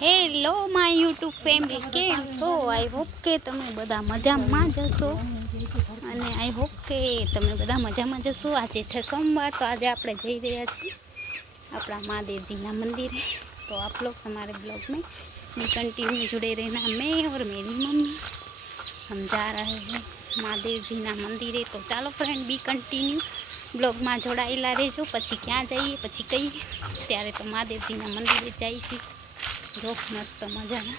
Hello my YouTube family, કેમ છો? I hope કે તમે બધા મજામાં જ હશો અને આઈ હોપ કે તમે બધા મજામાં જ હશો। આજે છે સોમવાર, તો આજે આપણે જઈ રહ્યા છીએ આપણા महादेव मंदिर। तो आप लोग हमारे ब्लॉग में भी कंटिन्यू जुड़े रहना। मैं और मेरी मम्मी हम जा रहे हैं महादेव जी मंदिर। तो चलो फ्रेंड, बी कंटिन्यू ब्लॉग में जोड़ाયેલા રહેજો। પછી ક્યાં જઈએ પછી કહીએ। ત્યારે તો મહાદેવજીના મંદિરે જઈશું। જો મસ્ત મજાના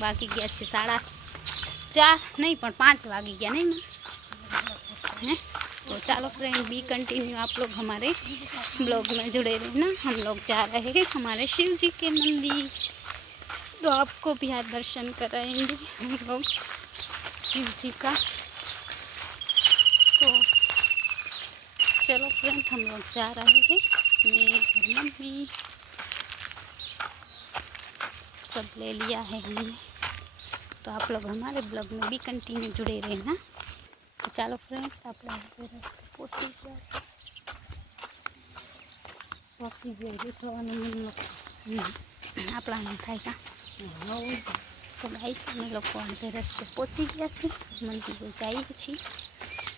વાગી ગયા છે 4:30 नहीं પણ 5 વાગી ગયા नहीं हैं। तो चलो फ्रेंड, बी कंटिन्यू आप लोग हमारे ब्लॉग में जुड़े रहना। हम लोग जा रहे हैं हमारे शिव जी के मंदिर, तो आपको भी आज दर्शन कराएंगे हम लोग शिव जी का। तो चलो फ्रेंड, हम लोग जा रहे हैं, मैं और मम्मी सब ले लिया है हमने। तो आप लोग हमारे ब्लॉग में भी कंटिन्यू जुड़े रहना। तो चलो फ्रेंड, આપણે રસ્તે પહોંચી ગયા આપણા થાય કા। તો ગાઈસ, અમે લોકો અડધે રસ્તે પહોંચી ગયા છીએ, મંદિરે જઈએ છીએ।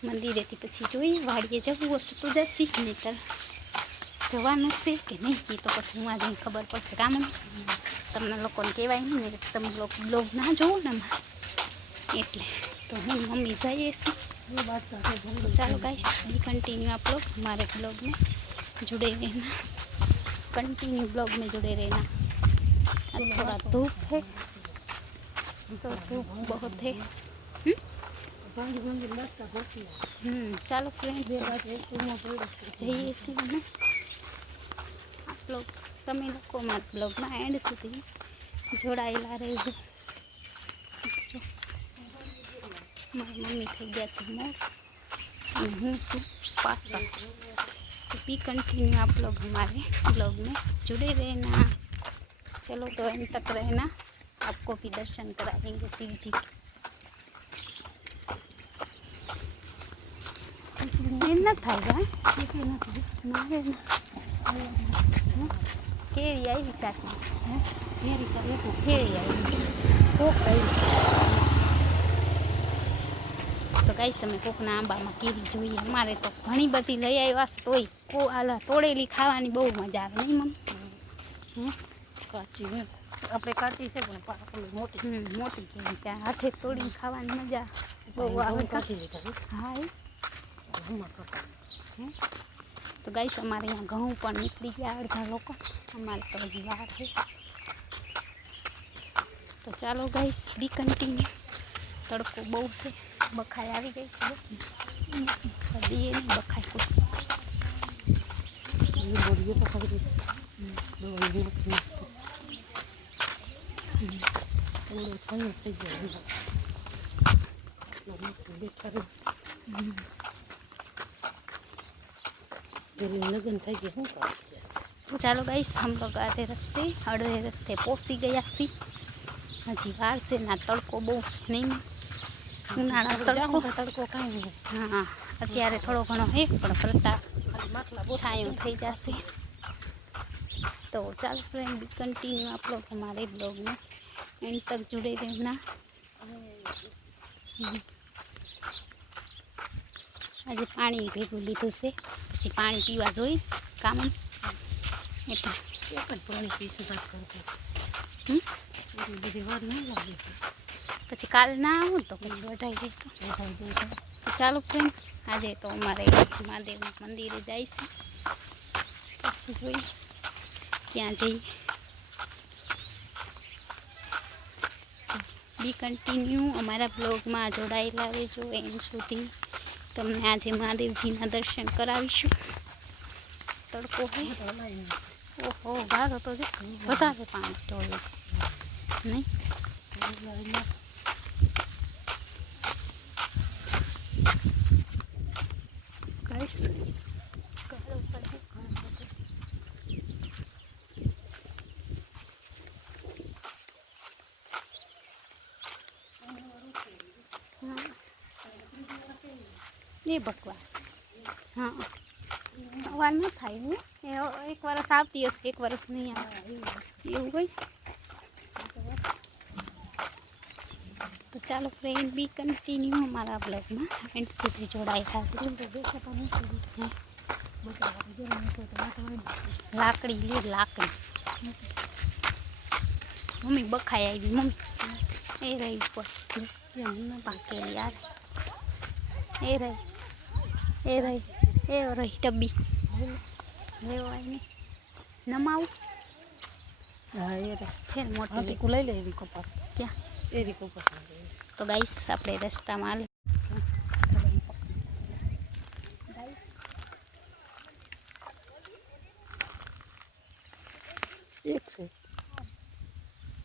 મંદિરેથી પછી જોઈએ, વાડીએ જવું હશે તો જશી, નહીંતર જવાનું છે કે નહીં એ તો પછી હું આજે ખબર પડશે। કામ તમને લોકોને કહેવાય નહીં ને, તમે લોકો બ્લોગ ના જોવો ને એટલે। तो हम मम्मी जाइए ऐसी। तो चलो गाइस, बी कंटिन्यू आप लोग हमारे ब्लॉग में जुड़े रहना, कंटिन्यू ब्लॉग में जुड़े रहना। अब थोड़ा धूप है, तो धूप बहुत है। चलो फ्रेंड, जाइए ऐसी हमें आप लोग તમે લોકો મારા બ્લોગમાં એન્ડ સુધી જોડાયેલા રહેજો। મારી મમ્મી થઈ ગયા છે મોર અને હું છું પાસા। तो बी कंटिन्यू आप लोग हमारे ब्लॉग में जुड़े रहना। चलो तो एंड तक रहना, आपको भी दर्शन कराएंगे शिव जी के। न થાય કેરી આવી સાચી કેરી કેરી આવી કોક આવી। તો ગાઈસ, અમે કોકના આંબામાં કેરી જોઈએ। અમારે તો ઘણી બધી લઈ આવ્યા તોય આલા તોડેલી ખાવાની બહુ મજા આવે નહીં મમ્મી? કાચી આપણે કાચી છે પણ મોટી મોટી કેરી છે, હાથે તોડીને ખાવાની મજા બહુ આવે। હા तो गाइस, हमारे यहाँ घऊँ पर निकली गया अर्धा लोग, हमारे तो हजी बाहर है। तो चलो गाइस, बी कंटिन्यू। तड़को बहु से बखाई आ गई से दिए नहीं बखाई को लगन थी गए। तो चलो गाइस, हम लोग आधे रस्ते पहुँची गया सी। हजी वार से ना तड़को बहुत से नहीं उनाळा तड़को कहीं हाँ अत्यारे थोड़ो घणो है पण प्रताप छायो थई जाशे। तो चलो फ्रेंड, कंटिन्यू आप लोग हमारे ब्लॉग में एंड तक जुड़े रहना। आज पानी भेगू लीधुं से, पछी पानी पीवा जोईए काम एटले एक ज पानी पीशुं बात करते बधी वार नहीं लागे। પછી કાલ ના આવું તો પછી વઢાઈ જાય તો ચાલો ફ્રેન્ડ, આજે તો અમારે મહાદેવના મંદિરે જાય છે, પછી જોઈએ ત્યાં જઈએ। બી કન્ટિન્યુ અમારા બ્લોગમાં જોડાયેલા રહેજો એન્ડ સુધી। તમને આજે મહાદેવજીના દર્શન કરાવીશું। તડકો હે, ઓહો ભાગો તો જો વધારે પાણી ઢોળે નહીં। ये बकवा हाँ વાર ન થાય હું એક વર્ષ આવતી હશે, એક વર્ષ નહીં આવે એવું હોય। ચાલો ફ્રેન્ડ બી કન્ટિન્યુ અમારા બ્લોગમાં એન્ડ સુધી જોડાયેલા લાકડી લે લાકડી મમ્મી બખાઈ આવી મમ્મી એ રહી ઉપર પાકેલી યાર એ રહી ડબ્બી લેવાય ને નમાવું હા એ છે ને મોટી લઈ લે એવી કપાસ ક્યાં એવી કપાસ તો ગાઈસ આપણે રસ્તામાં એક છે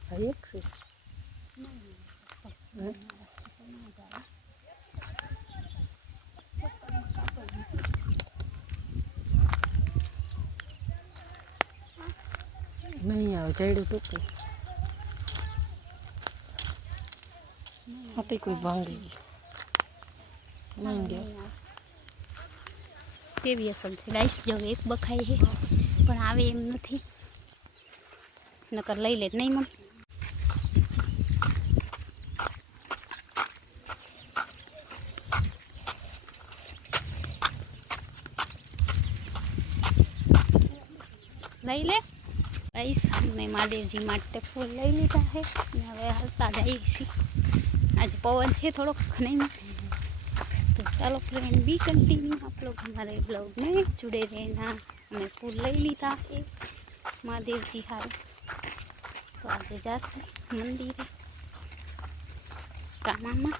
હા એક છે નહીં આવે જડ્યું ટૂંકું હતી કોઈ ભાંગી નહીં ગયા કેવી અસર છે ગાઈસ જો એક બખાઈ છે પણ આવે એમ નથી નકર લઈ લે નહીં મમ્મી લઈ લે ગાઈસ અમે મહાદેવજી માટે ફૂલ લઈ લીધા છે અને હવે હાલતા જઈએ છીએ આજે પવન છે થોડોક નહીં તો ચાલો ફ્રેન્ડ બી કન્ટિન્યू आप लोग हमारे ब्लॉग में जुड़े रहना हमें फूल लई लीधा है महादेव जी हारे तो आज जासे मंदिरे का मामा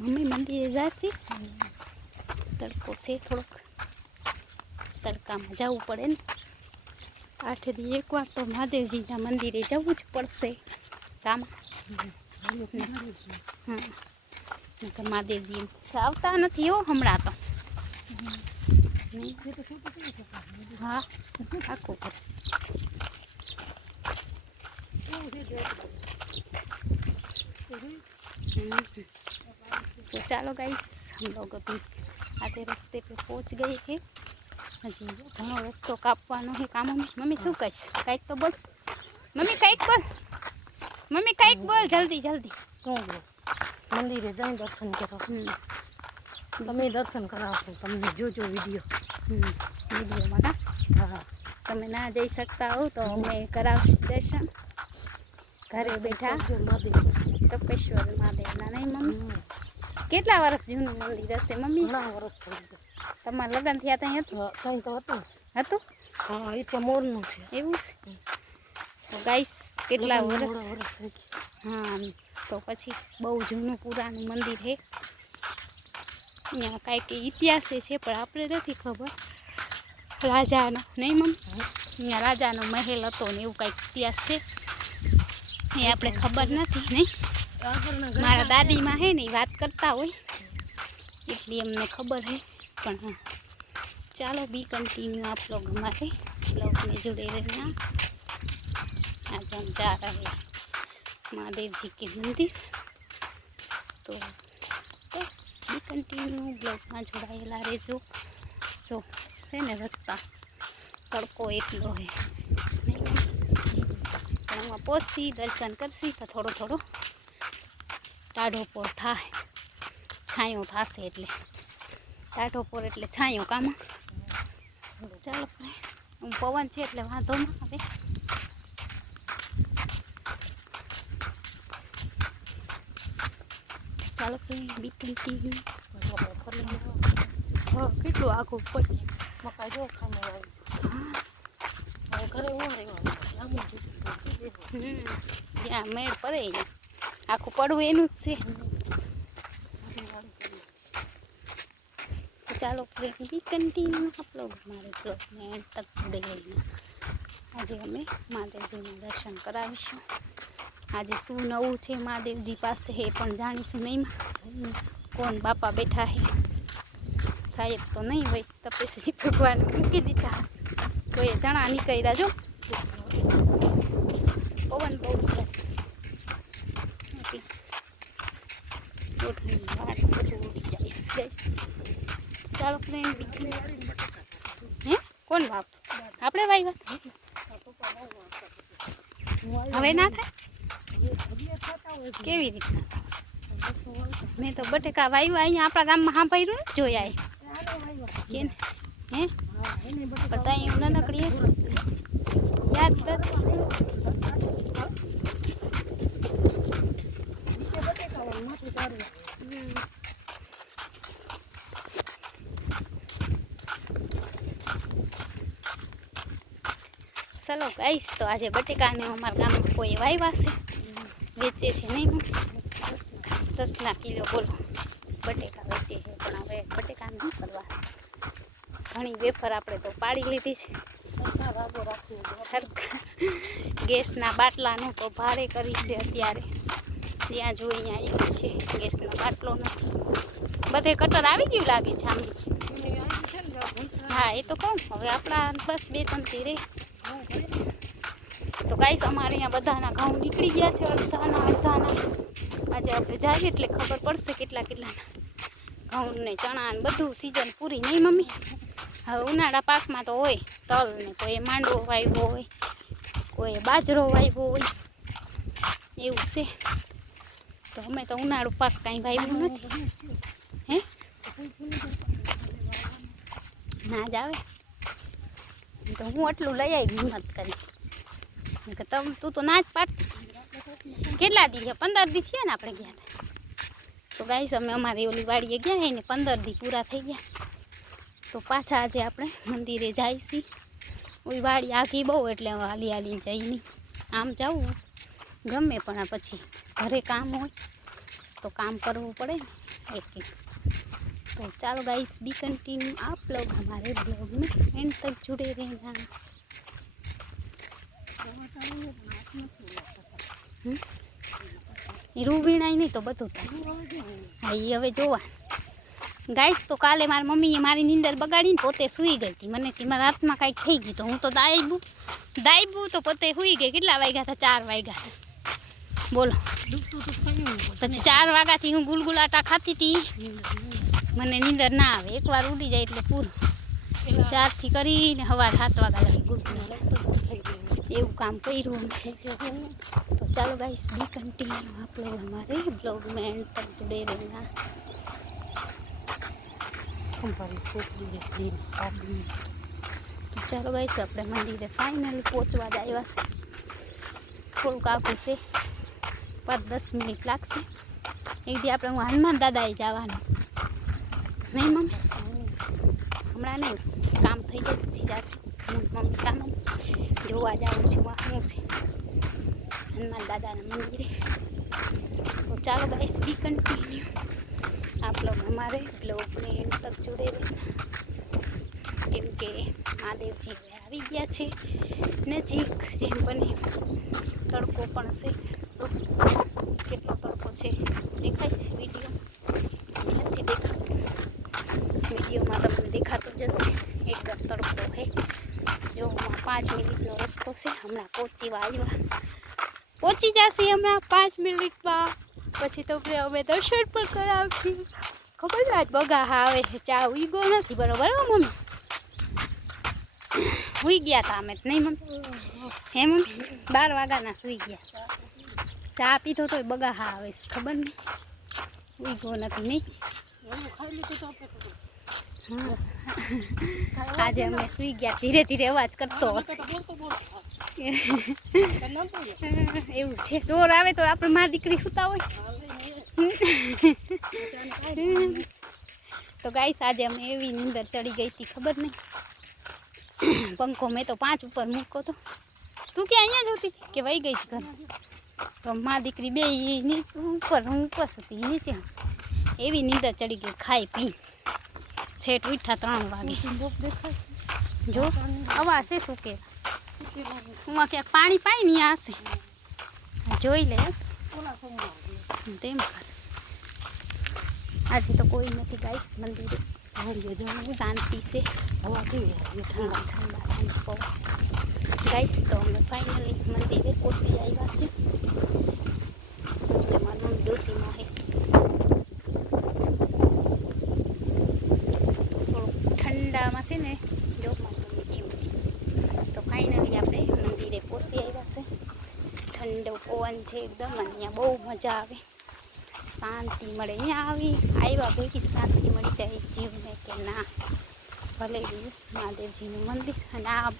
मम्मी मंदिरे जासी तड़को से थोड़ोक तड़का में जावू पड़े ने 8 दी एक बार तो महादेव जी ना मंदिरे जवू ज पड़शे काम हाँ महादेवजी आवता नहीं हो हमड़ा तो हाँ आखो तो चलो गाइस हम लोग अभी आधे रास्ते पे पहुंच गए हैं हजी घणो रस्तो कापवानो है काम में मम्मी शू कहीश कईक तो बोल मम्मी कईक बोल जल्दी जल्दी મંદિરે જઈને દર્શન કરો તમે દર્શન કરાવશો તમને જોજો વિડીયોમાં હા તમે ના જઈ શકતા હો તો અમે કરાવશું દર્શન ઘરે બેઠા તપેશ્વર મહાદેવના નહીં મમ્મી કેટલા વર્ષ જૂનું મંદિર હશે મમ્મી ઘણા વર્ષ થઈ ગયા તમારા લગ્ન થયા ત્યાં ત્યાં તો હતું હા એ છે મોરનું છે એવું છે તો ગાઈસ કેટલા વર્ષ હા તો પછી બહુ જૂનું પુરાણું મંદિર છે અહીંયા કાંઈક ઇતિહાસ છે પણ આપણે નથી ખબર રાજાનો નહીં મમ્મી અહીંયા રાજાનો મહેલ હતો ને એવું કાંઈક ઇતિહાસ છે એ આપણે ખબર નથી નહીં મારા દાદીમાં છે ને એ વાત કરતા હોય એટલી એમને ખબર है પણ हाँ चलो बी कंटिन्यू आप लोग हमारे ब्लॉग में जुड़े रहना आज हम जा रहे हैं महादेव जी के मंदिर तो बस बी कंटिन्यू ब्लॉग में जोड़ाયેલા રહેજો जो है ने रस्ता तड़को એટલો है હું પહોંચી દર્શન કરશી તો થોડો થોડો ટાઢો પોર થાય છાંયો થશે એટલે ટાઢો પોર એટલે છાંયો કામ ચાલો પવન છે એટલે વાંધો ના આવે ચાલો બી કન્ટિન્યુ કેટલું આખું પડી મકાઈ જો ખાઈ ઘરે હું જ્યાં મેળ પડે આખું પડવું એનું જ છે ચાલો फ्रेंड भी कंटिन्यू आप लोग हमारे ब्लॉग में एंड तक जुड़े रहिए आज हमें महादेव जी ने दर्शन करावीशुं आज शू नवुं छे महादेव जी पास है पण जाणीशुं नहीं कौन बापा बैठा है शायद तो नहीं होय तपेश्वरी भगवान मूकी दीधा तो ये चना निकळ्या जो पवन बहुत है चलो फ्रेंड हे कौन बाप आपणे भाई हवे ना थाय કેવી રીતના મેં તો બટેકા વાવ્યા અહીંયા આપણા ગામમાં સાંભળ્યું ને જોયા કે ને હે પણ ત્યાં એવું નાનકડી હશે યાદ નથી. ચલો ગાઈસ તો આજે બટેકાને અમારા ગામમાં કોઈ વાવ્યા છે વેચે છે નહીં હું 10 કિલો બોલો બટેકા વેચે છે પણ હવે બટેકા નહીં કરવા ઘણી વેફર આપણે તો પાડી લીધી છે સરકાર ગેસના બાટલાનું તો ભાડે કરી છે અત્યારે જ્યાં જો અહીંયા એક છે ગેસનો બાટલો નથી બધે કટર આવી ગયું લાગે છે આંબી હા એ તો કહું હવે આપણા બસ 2-3 રે તો ગાઈસ અમારે અહીંયા બધાના ઘઉં નીકળી ગયા છે અડધાના આજે આપણે જઈએ એટલે ખબર પડશે કેટલાના ઘઉં ને ચણા ને બધું સિઝન પૂરી નહીં મમ્મી. હવે ઉનાળા પાકમાં તો હોય તલ ને કોઈ માંડવો વાવ્યો હોય કોઈ બાજરો વાવ્યો હોય એવું છે તો અમે તો ઉનાળુ પાક કાંઈ વાવ્યું નથી હે ના જ આવે તો હું આટલું લઈ આવી હિંમત કરી કે તું તો ના જ પાડતી કેટલા દી થયા 15 દી થયા ને આપણે ગયા હતા તો ગાઈસ અમે અમારી ઓલી વાડીએ ગયા એને 15 દી પૂરા થઈ ગયા તો પાછા આજે આપણે મંદિરે જઈશી ઓલી વાડી આખી બહુ એટલે હાલી હાલીને જઈ નહીં આમ જવું ગમે પણ પછી ઘરે કામ હોય તો કામ કરવું પડે ને એટલે तो चलो गाइस बी कंटिन्यू आप लोग हमारे ब्लॉग में एंड तक जुड़े रहना. रूबीना नहीं तो બધું થાય હા એ હવે જોવા ગાઈસ તો કાલે મારી મમ્મીએ મારી નીંદર બગાડીને પોતે સૂઈ ગઈ હતી મને મારા હાથમાં કાંઈક થઈ ગયું તો હું તો દાયબું તો પોતે સૂઈ ગઈ કેટલા વાગ્યા હતા 4 વાગ્યા બોલો પછી 4 વાગ્યાથી હું ગુલગુલાટા ખાતી હતી મને નીંદર ના આવે એકવાર ઉડી જાય એટલે પૂરું 4 થી કરીને સવાર 7 વાગ્યા લગી ગુલગુલાટા એવું काम કર્યું तो चलो गाइस बी कंटिन्यू आप लोग हमारे ब्लॉग में एंड तक जुड़े रहना. तो चलो गाइस अपने मंदिर फाइनली पहुँचवा जाए थोड़ુંક આગું છે 5-10 મિનિટ લાગશે એક દી આપણે હનુમાન દાદાએ જવાનું નહીં મમ્મી હમણાં નહીં કામ થઈ જાય પછી જશે મમ્મી કામ જોવા જવું છે શું છે હનુમાન દાદાના મંદિરે. तो चलो गाइस बी कंटिन्यू आप लोग हमारे ब्लॉग में एंड तक जुड़े रहना કેમ કે મહાદેવજી હવે આવી ગયા છે નજીક જેમ બને તડકો પણ છે તો કેટલો તડકો છે દેખાય છે વિડીયો નથી દેખાતો વિડીયોમાં તમને દેખાતું જશે એકદમ તડકો છે જો 5 મિનિટનો રસ્તો છે હમણાં પહોંચી જશે હમણાં 5 મિનિટમાં પછી તો અમે દર્શન પણ કરાવશું ખબર છે આજ બગા આવે છે ચા ઉઈગો નથી બરોબર મમ્મી સુઈ ગયા હતા અમે નહીં મમ્મી હે મમ્મી 12 વાગ્યાના સુઈ ગયા ચા પીધો તો બગા આવે છે ખબર નહીં ઉઈગો નથી નહીં આજે અમે સુઈ ગયા ધીરે ધીરે અવાજ કરતો હશે એવું છે ચોર આવે તો આપણે મારી દીકરી સુતા હોય તો ગાઈસ આજે અમે એવી નીંદર ચડી ગઈ હતી ખબર નહીં પંખો મેં તો 5 ઉપર મૂકો તો તું ક્યાં અહીંયા જોતી કે વહી ગઈ ઘર તો મારી દીકરી બે ઉપર હું ઉપર હતી નીચે એવી નીંદર ચડી ગઈ ખાઈ પી છેટ ઉઠ્યા 3 વાગે જો આવા છે શું કે હું ક્યાંક પાણી પાઈ ને આ હશે જોઈ લે તેમ આજે તો કોઈ નથી ગાઈસ મંદિરે શાંતિ છે હવા કેવી ઠંડા ઠંડા ગાઈસ તો અમે ફાઇનલી મંદિરે પહોંચી આવ્યા છે મારું ડોસીમાં છે થોડુંક ઠંડામાં છે ને જો મારું કેવું તો ફાઇનલી આપણે મંદિરે પહોંચી આવ્યા છે ઠંડો પવન ઓપન છે એકદમ, અને અહીંયા બહુ મજા આવે, શાંતિ મળે. અહીંયા આવ્યા ભેગી શાંતિ મળી જાય જીવને કે ના ભલે ગયું મહાદેવજીનું મંદિર. અને આ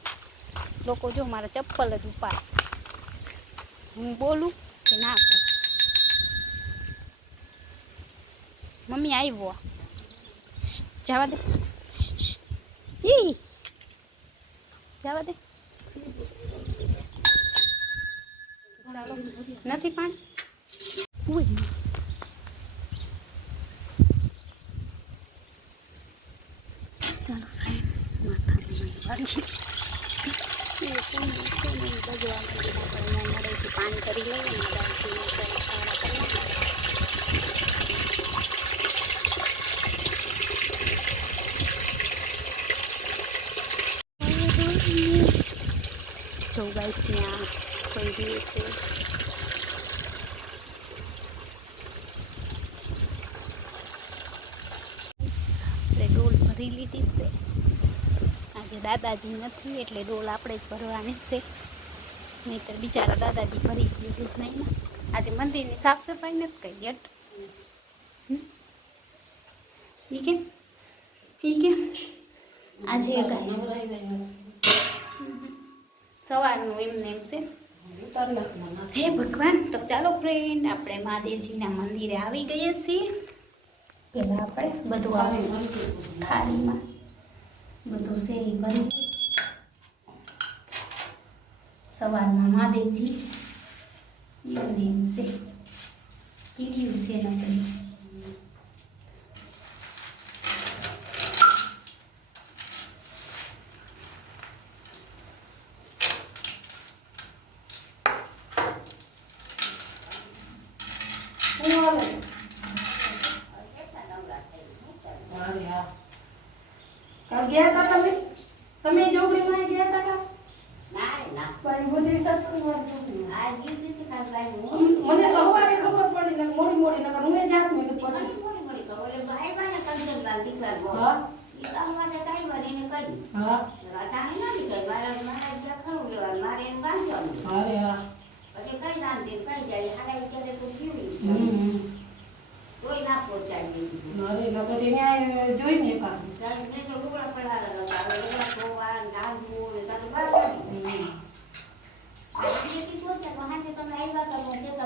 લોકો જો મારા ચપ્પલ જ ઉપાડશે, હું બોલું કે ના બોલું. મમ્મી આવ્યો, જવા દે, જવા દે. ચાલો, નથી પાણી. ચાલો ફ્રેન્ડ, પાણી કરી લઈએ. જો ગાઈસ ત્યાં કોઈ બી છે. આપણે ડોલ ભરી લીધી છે. આજે દાદાજી નથી એટલે ડોલ આપણે જ ભરવાની છે, નહીંતર બિચારા દાદાજી ભરી લીધું નહીં ને. આજે મંદિરની સાફ સફાઈ નથી કરી યટ. ઈ કેમ આજે સવારનું એમને એમ છે. હે ભગવાન. તો ચાલો ફ્રેન્ડ, આપણે મહાદેવજીના મંદિરે આવી ગયા છીએ. પેલા આપણે બધું આવી થાળીમાં બધું શેરી ભરી. સવારના મહાદેવજી એમને એમ છે, કીડ્યું છે નકરી. ગયા હતા તમે જોગણીમાં ગયા હતા? મને તો સવારે ખબર પડી ને મોડી નકર હું જાત મેં પછી કોઈ ના પહોંચાડી જોઈને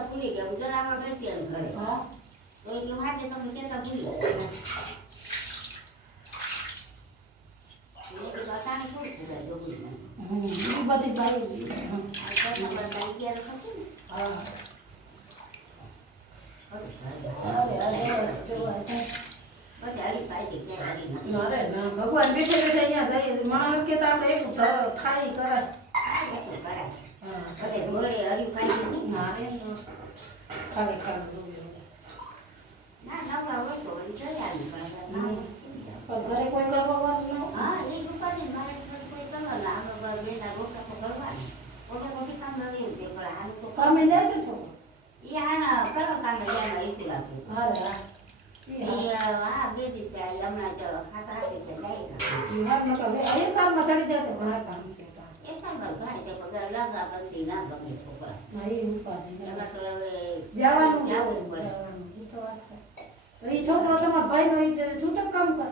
ભૂલી ગયા જરામાં ઘરે તો માટે તમે કેતા ભૂલી ગયા. ભગવાન બેઠે બેઠે અહીંયા માણસ કે આપણે એક થાળી કરાય. ખાલી ઘરે કોઈ કરવા વાળું કામે જાય છે છો? છોકરો તમારા ભાઈ નો છૂટક કામ કરે.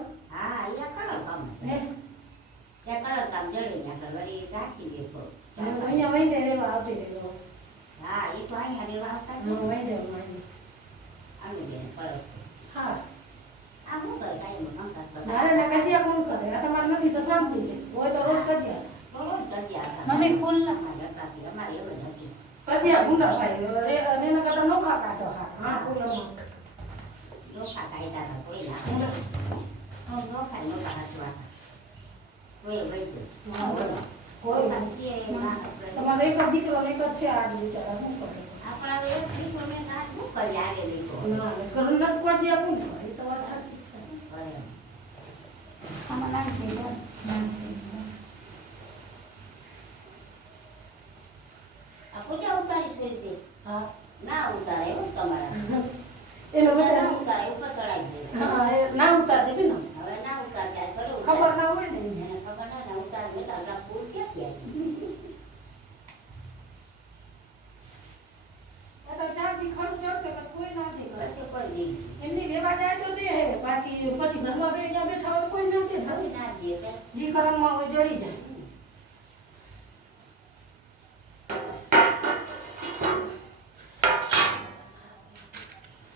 અહીંયા વહીને રેવા આવતી રહેલો. કજિયા કોણ કરે? આ તમારે નથી તો શાંતિ છે, હોય તો રોજ કજિયા. મમ્મી ફૂલ કજિયા ભૂંડા ખાય એના કરતા નોખા કાઢો. હા ફૂલમાં તમારે એક જ દીકરો એક જ છે. આ બિચારા શું કરે? ઘરનું નથી કજિયા કોણ કરે? એ તો વાત સાચી છે. આમાં નાખી દો. હા ના ઉતારે એવું તમારા એનો બધા ઉતારે ઉપર ચડાવી દે. હા ના ઉતાર દે ને. હવે ના ઉતાર ત્યારે ખરું ખબર ના હોય ને. એને ખબર ના ઉતાર ફૂલ ક્યાંથી પછી ઘરમાં બેઠા હોય કોઈ ના દે કોઈ ના દે તે. જી કરમમાં હોય જડી જાય.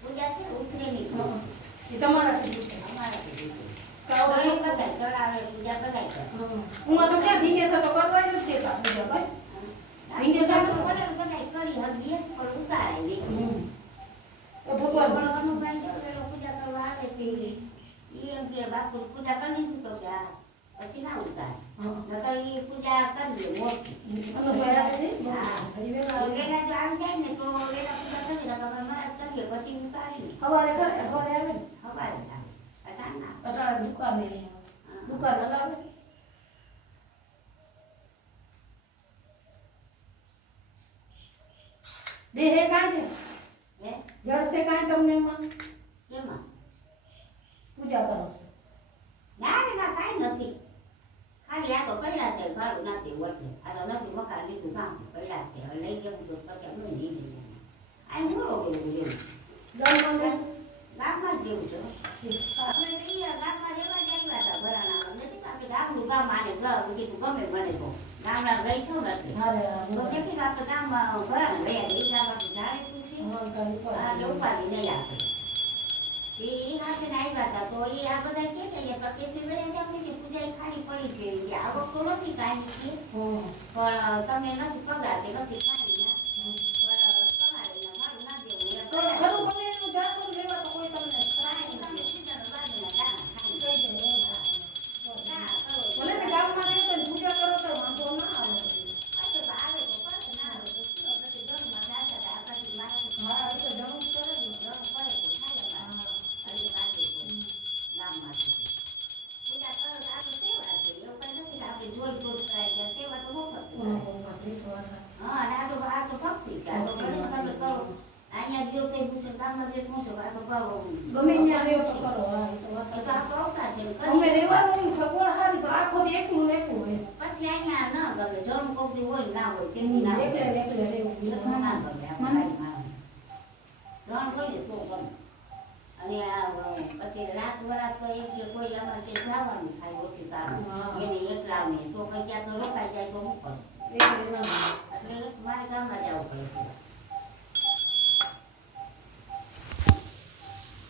પૂજા છે ઉતરેની છે. એ તમારાથી પૂછે. અમારાથી પૂછે. કાવ તો એ બધાય ચડાવે, પૂજા બધાય કરે. હું આ તો ક્યાં ધીંગે થતો કરવા જ નથી કા પૂજા ભાઈ. પૂજા તો કરે ને બધાય કરી હગીએ, પણ ઉતારાય નહીં. એ ભગવાન ભગવાનનું ભાઈ જો પેલો પૂજા કરવા આવે તે ઈ એમ કે બાપુ પૂજા કરી લીધી તો કે આ પછી ના ઉતારે. નકર ઈ પૂજા કરી દે મોટી. અનુભવ આવે છે. હા. હરિવેલા આવે. વેલા જો આવી જાય ને તો વેલા પૂજા કરી નકર મારે કરીએ પછી ઉતારી સવારે કરે સવારે આવે ને હવારે થાય. અટાણ ના. અટાણે દુકાને દુકાન હલાવે. દેહે કાંઈ હે? જળસે કાંઈ તમને એમાં કેમાં? પૂજા કરો છો. ના રે ના કાંઈ નથી. ખાલી આ તો પડ્યા છે ભાડું નથી વળતે. આ તો નથી મકાન લીધું કામ પડ્યા છે. હવે લઈ જવું તો પછી અમે નહીં લઈ જવાનું. આ મોરો કેવું જેવું. ગામમાં ગામમાં જ જેવું છે. અમે તો અહીંયા ગામમાં રહેવા જ આવ્યા હતા ભરાણામાં. નથી કે આપણે ગામનું ગામ આને ઘર કીધું ગમે મને તો. ગામડા ગઈ છું નથી. તો તેથી આપણે ગામમાં ભરાણા રહ્યા. એ ગામમાંથી જાણે શું છે? આ એટલે ઉપાધિ નહીં આપે. એ હાથે ને આવ્યા હતા તો એ આ બધા કે તો પેસી વેળે આપણી પૂજા ખાલી પડી છે કે આવક તો નથી કાંઈ છે પણ તમે નથી પગાર કે નથી ખાઈ ગયા પણ તમારે એના ભાડું ના દેવું એ તો ખરું બને એટલું જાતો લેવા તો કોઈ તમને કાંઈ તમે સીધા બાજુના દાણા ખાઈ કહી દે એવું ના કરો ભલે મેં ગામમાં રહેતો ને પૂજા કરો તો વાંધો ના આવે. પછી આવે તો કરે ના આવે તો શું પછી ઘરમાં જાતા હતા આપણાથી માણસો હા એ તો જરૂર કરે ને. ઘણું પડે તો થાય અમારે હજી બાકી તો ગામમાંથી પૂજા કરો તો આપણે સેવા છે એવું કઈ નથી કે આપણે જોઈ જોઈ કરાય ત્યાં સેવા તો મફત છે. હા અને આ તો ભક્તિ છે આ તો ભલે તમે કરો અહીંયા જો કઈ પૂછે ગામમાં જે પહોંચો આ તો કરો ગમે ત્યાં રહ્યો તો કરો. હા એ તો વાત એ તો આપણો અવતાર છે ને અમે કરીએ. રહેવાનું નહીં સગવડ સારી પણ આખો દી એકલું ને એકલું હોય. પછી અહીંયા ન ગમે જન્મ કોકદી હોય ના હોય તેની ના હોય એકલે ને એકલે રહેવું. એટલે ના ગમે આપણે ભાઈ માણસ જણ હોય ને તો ગમે અને આ પછી રાત વરાત તો એક જે કોઈ અમારે તે જવાનું થાય ઓછી તારું હા. એને એકલાને તો પછી ત્યાં તો રોકાઈ જાય તો હું કરું એકલે ના. એટલે મારે ગામમાં જવું પડે છે.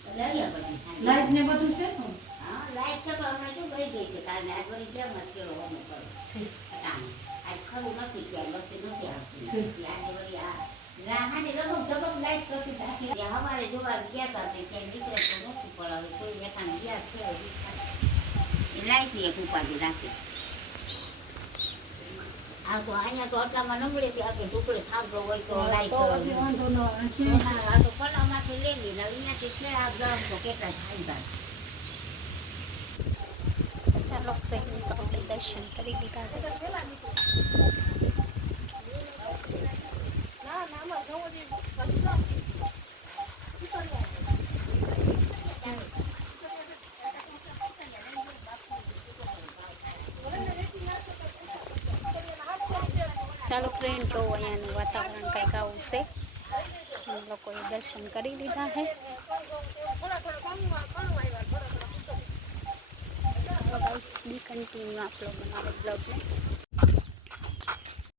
એટલે અહીંયા પછી થાય. લાઈટ ને બધું છે ને? હા લાઈટ તો હમણાં શું ગઈ ગઈ છે કારણ આજ વળી કેમ જ કેળો અમે કરો અટાણે આજ ખરું નથી ક્યાંય બસી નથી આવતી આજે વળી આ રાહાને રગમ જગમ લાઈટ કરતી હતી આખી હવારે જોવા ગયા હતા તે ક્યાંય નીકળે તો નથી પણ હવે કોઈ દેખાને ગયા છે એ લાઈટની એક ઉપાધિ રાખી આ તો અહીંયા તો આટલામાં નબળેથી આપણે ટુકડે થાંભલો હોય તો લાઈટ આ તો પલામાંથી લેવી ને અહીંયાથી છેડા ગામ તો કેટલા થાય ચાલો ફ્રેન્ડ તો આપણે દર્શન કરી લીધા છે. ચાલો ફ્રેન્ડ તો અહીંયાનું વાતાવરણ કંઈક આવું છે. અમે લોકોએ દર્શન કરી લીધા છે. गाइस बी कंटिन्यू आप लोग हमारे ब्लॉग में।